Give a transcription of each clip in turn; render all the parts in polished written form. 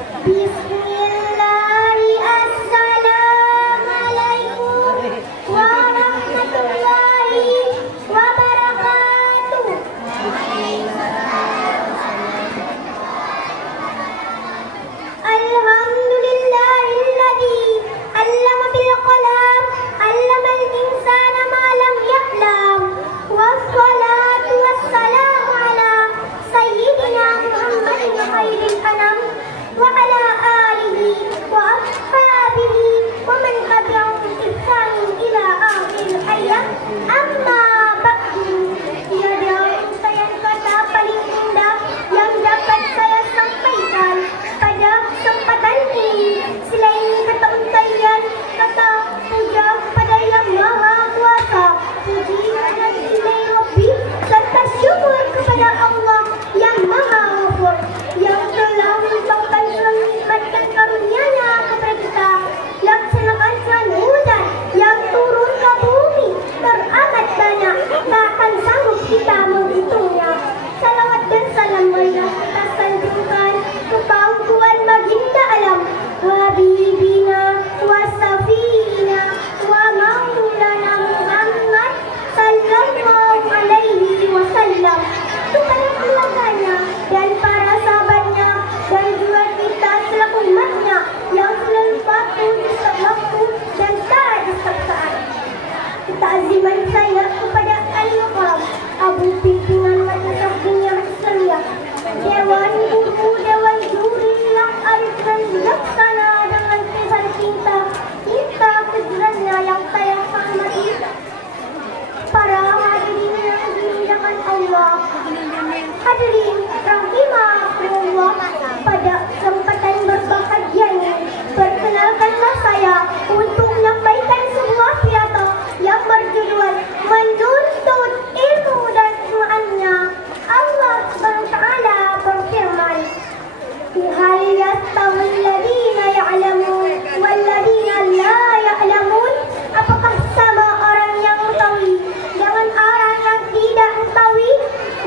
Bismillahi assalamualaikum warahmatullahi wabarakatuh. Alhamdulillahilladzi 'allama bil qalam 'allamal insana ma lam ya'lam. Wassalatu wassalamu ala sayyidina Muhammadin khairil anam wa ala alihi wa ashabihi wa man tabi'ahum bi ihsan ila akhiril hayat. Amma ba'du. Tiada untayan kata paling indah yang dapat saya sampaikan pada kesempatan ini selain kata untayan kata puja kepada Yang Maha Kuasa, puji kepada nilai lebih serta syukur kepada Allah yang Maha Ghafur yang telah melimpahkan nikmat dan karunia-Nya kepada kita. Laksanakan curah hujan yang turun ke bumi teramat banyak, tak akan sanggup kita menghitungnya. Salawat dan salam marilah kita sanjungkan kepada Tuhan Baginda Alam, Habibina wa Safina wa Maulana Muhammad sallallahu alaihi wasallam, kepada keluarganya dan para sahabatnya, dan juga kita selaku umatnya yang selalu patuh di setiap waktu dan taat di setiap saat. Takziman saya kepada Al-Mukarram Abu Pimpinan Madrasah Dunia Islamiyah, Dewan Guru, Dewan Juri yang arif dan bijaksana dengan kisah cinta kejurannya yang saya hormati, para hadirin yang dimuliakan Allah. Hadirin rahimahullah, pada kesempatan berbahagia ini perkenalkanlah saya untuk menyampaikan sebuah pidato yang berjudul Menuntut Ilmu dan Semuanya. Allah SWT berfirman, Hal yastawil ladina ya'lamun wal ladina la ya'lamun. Apakah sama orang yang mengetahui dengan orang yang tidak mengetahui?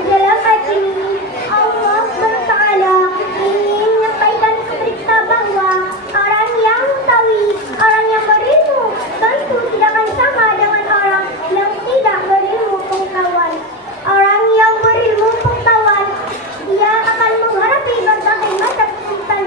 Dalam ayat ini Allah SWT ingin menyampaikan kepada kita bahwa orang yang mengetahui, orang yang berilmu tentu tidak akan sama dengan orang yang tidak berilmu pengetahuan. Orang yang berilmu pengetahuan, dia akan menghadapi berbagai macam kesulitan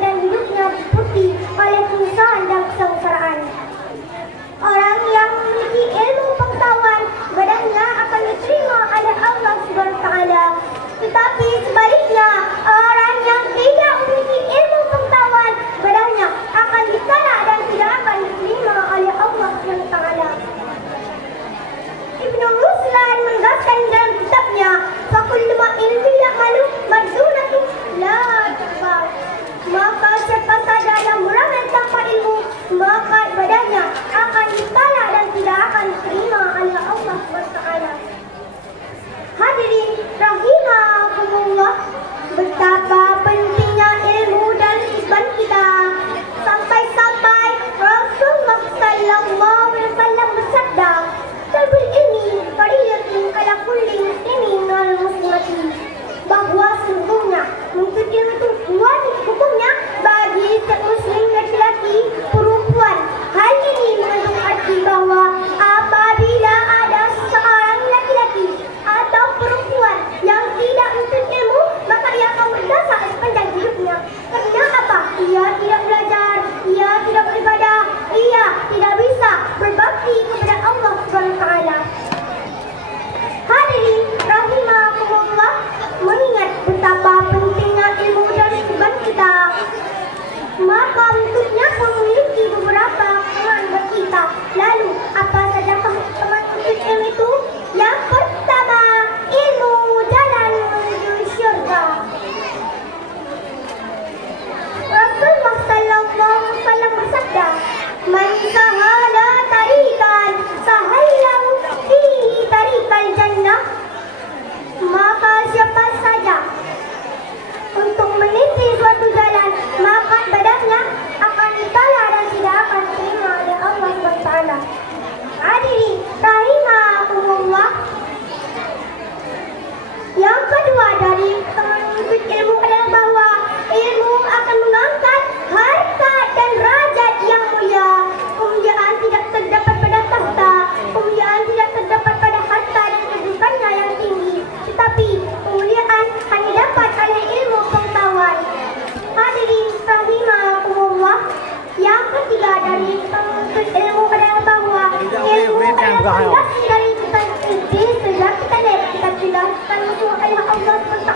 fondasi dari kita ini sejak kita lihat kita jelaskan musuh Allah SWT,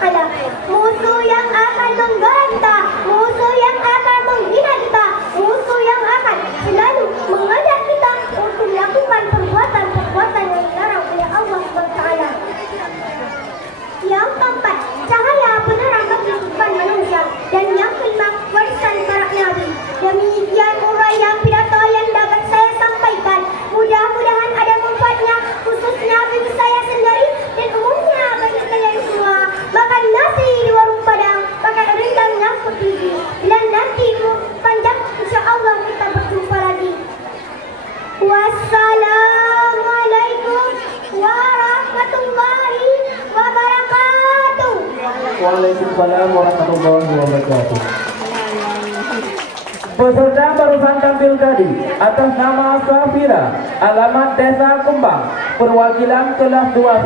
musuh yang akan menggolong kita, musuh yang akan menghina kita, musuh yang akan selalu mengajak kita untuk melakukan perbuatan-perbuatan yang dilarang oleh Allah SWT. Yang keempat, cahaya penerang bagi kehidupan manusia. Dan yang kelima, warisan para nabi. Demikian uraian pidato yang dapat saya sampaikan. Mudah-mudahan ada manfaatnya, khususnya bagi saya sendiri dan umumnya bagi kalian semua. Makan nasi di warung Padang, pakai rendang nyangkut gigi. Dan nanti panjang, insya Allah kita berjumpa lagi. Wassalamualaikum warahmatullahi wabarakatuh. Waalaikumsalam warahmatullahi wabarakatuh. Peserta barusan tampil tadi atas nama Safira, alamat Desa Kembang, perwakilan kelas 2C.